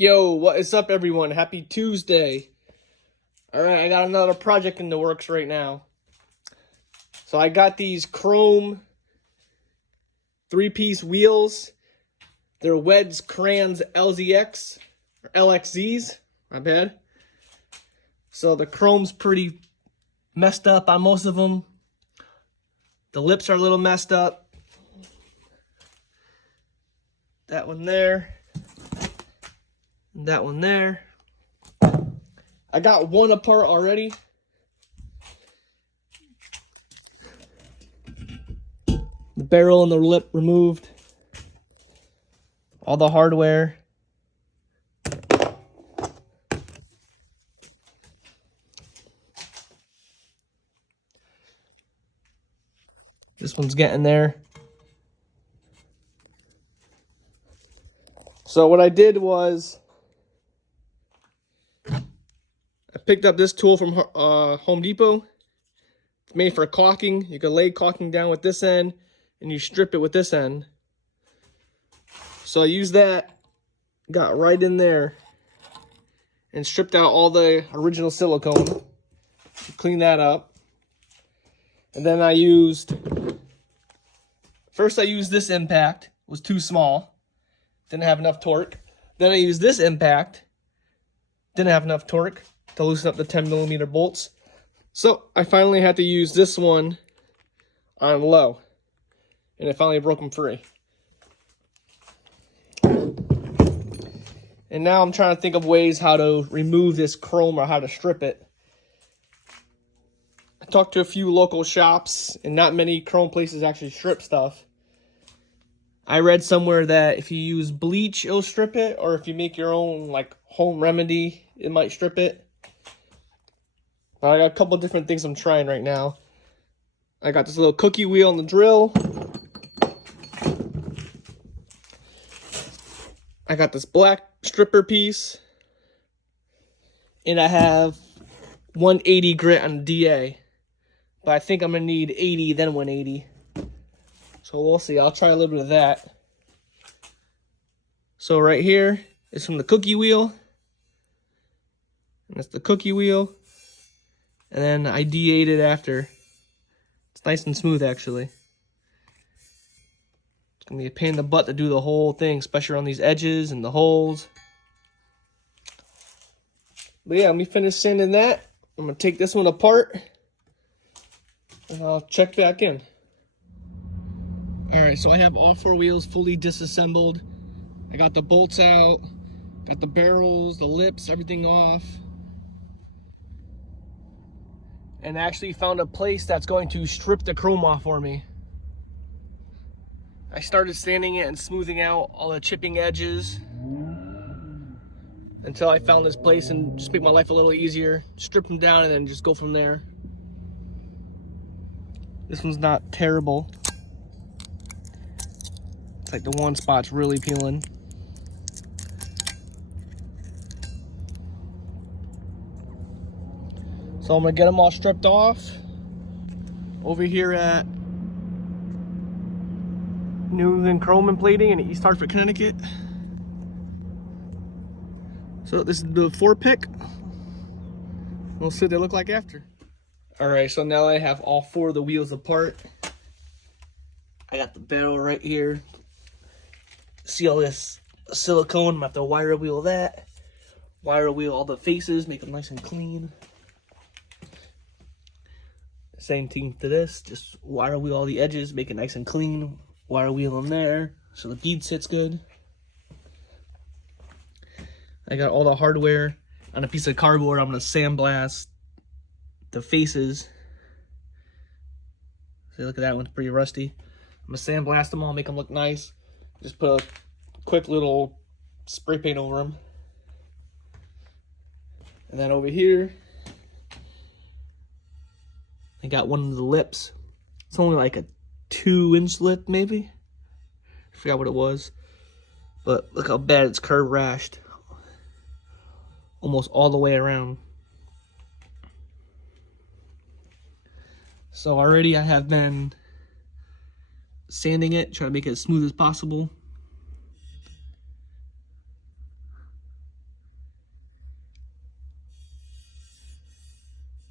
Yo, what is up, everyone? Happy Tuesday. All right, I got another project in the works right now. So I got these chrome three-piece wheels. They're Wed's Crayons LZX, or LXZs, my bad. So the chrome's pretty messed up on most of them. The lips are a little messed up. That one there. And that one there. I got one apart already. The barrel and the lip removed. All the hardware. This one's getting there. So what I did was I picked up this tool from Home Depot. It's made for caulking. You can lay caulking down with this end and you strip it with this end. So I used that, got right in there and stripped out all the original silicone. Clean that up. And then I used this impact. It was too small. Didn't have enough torque. Then I used this impact. Didn't have enough torque to loosen up the 10mm bolts. So I finally had to use this one on low. And it finally broke them free. And now I'm trying to think of ways how to remove this chrome or how to strip it. I talked to a few local shops, and not many chrome places actually strip stuff. I read somewhere that if you use bleach, it'll strip it, or if you make your own like home remedy, it might strip it. But I got a couple of different things I'm trying right now. I got this little cookie wheel and the drill. I got this black stripper piece. And I have 180 grit on the DA. But I think I'm going to need 80, then 180. So we'll see. I'll try a little bit of that. So right here is from the cookie wheel. And that's the cookie wheel. And then I DA'd it after. It's nice and smooth, actually. It's going to be a pain in the butt to do the whole thing, especially around these edges and the holes. But yeah, let me finish sanding that. I'm going to take this one apart. And I'll check back in. Alright, so I have all four wheels fully disassembled. I got the bolts out, got the barrels, the lips, everything off. And I actually found a place that's going to strip the chrome off for me. I started sanding it and smoothing out all the chipping edges until I found this place and just make my life a little easier. Strip them down and then just go from there. This one's not terrible. It's like the one spot's really peeling. So I'm gonna get them all stripped off over here at New England Chrome and Plating in East Hartford, Connecticut. So this is the before pick. We'll see what they look like after. All right, so now I have all four of the wheels apart. I got the barrel right here. See all this silicone? I'm gonna have to wire wheel that. Wire wheel all the faces, make them nice and clean. Same thing to this, just wire wheel all the edges, make it nice and clean. Wire wheel them there, so the bead sits good. I got all the hardware on a piece of cardboard. I'm gonna sandblast the faces. See, look at that one's pretty rusty. I'm gonna sandblast them all, make them look nice. Just put a quick little spray paint over them. And then over here, I got one of the lips. It's only like a 2-inch lip, maybe. I forgot what it was. But look how bad it's curved rashed. Almost all the way around. So already I have been sanding it, trying to make it as smooth as possible.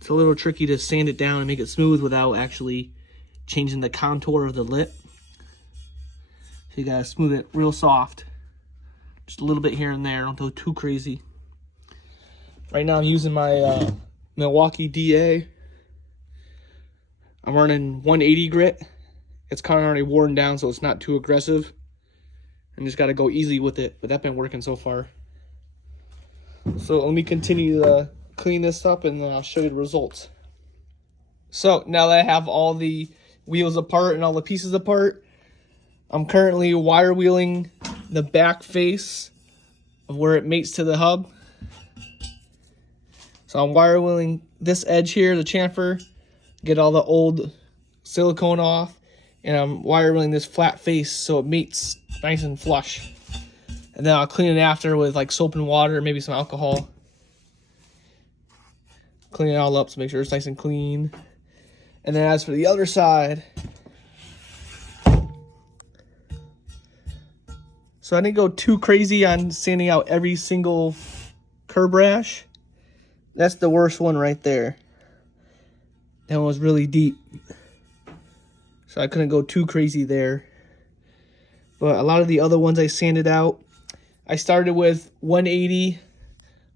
It's a little tricky to sand it down and make it smooth without actually changing the contour of the lip. So you gotta smooth it real soft. Just a little bit here and there, don't go too crazy. Right now I'm using my Milwaukee DA. I'm running 180 grit. It's kind of already worn down, so it's not too aggressive. And just gotta go easy with it, but that's been working so far. So let me continue to clean this up and then I'll show you the results. So now that I have all the wheels apart and all the pieces apart, I'm currently wire wheeling the back face of where it mates to the hub. So I'm wire wheeling this edge here, the chamfer, get all the old silicone off, and I'm wire wheeling this flat face so it mates nice and flush. And then I'll clean it after with like soap and water, maybe some alcohol. Clean it all up so make sure it's nice and clean. And then as for the other side, so I didn't go too crazy on sanding out every single curb rash. That's the worst one right there. That one was really deep. So I couldn't go too crazy there. But a lot of the other ones I sanded out. I started with 180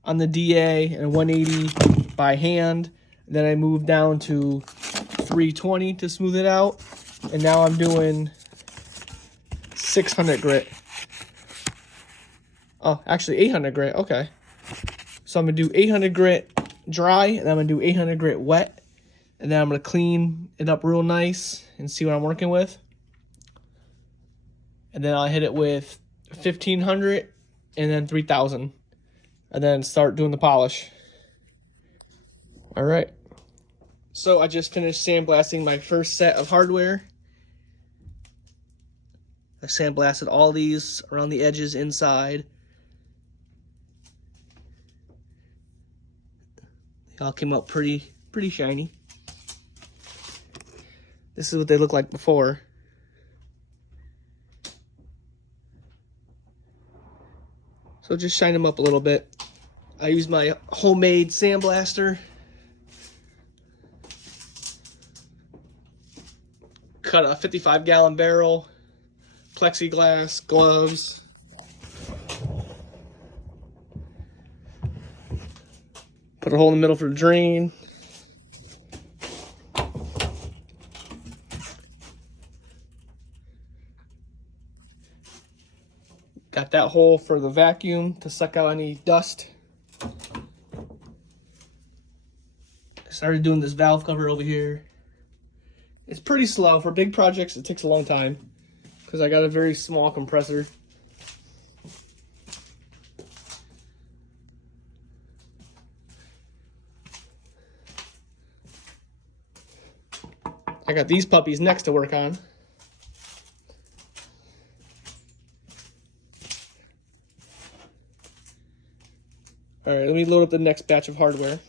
on the DA and 180 by hand. Then I moved down to 320 to smooth it out. And now I'm doing 600 grit. Oh, actually 800 grit, okay. So I'm gonna do 800 grit dry, and I'm gonna do 800 grit wet. And then I'm gonna clean it up real nice and see what I'm working with. And then I'll hit it with 1500 and then 3000. And then start doing the polish. All right. So I just finished sandblasting my first set of hardware. I sandblasted all these around the edges inside. They all came out pretty shiny. This is what they look like before. So just shine them up a little bit. I use my homemade sandblaster. Cut a 55-gallon barrel, plexiglass, gloves. Put a hole in the middle for the drain. Got that hole for the vacuum to suck out any dust. I started doing this valve cover over here. It's pretty slow. For big projects, it takes a long time because I got a very small compressor. I got these puppies next to work on. All right, let me load up the next batch of hardware.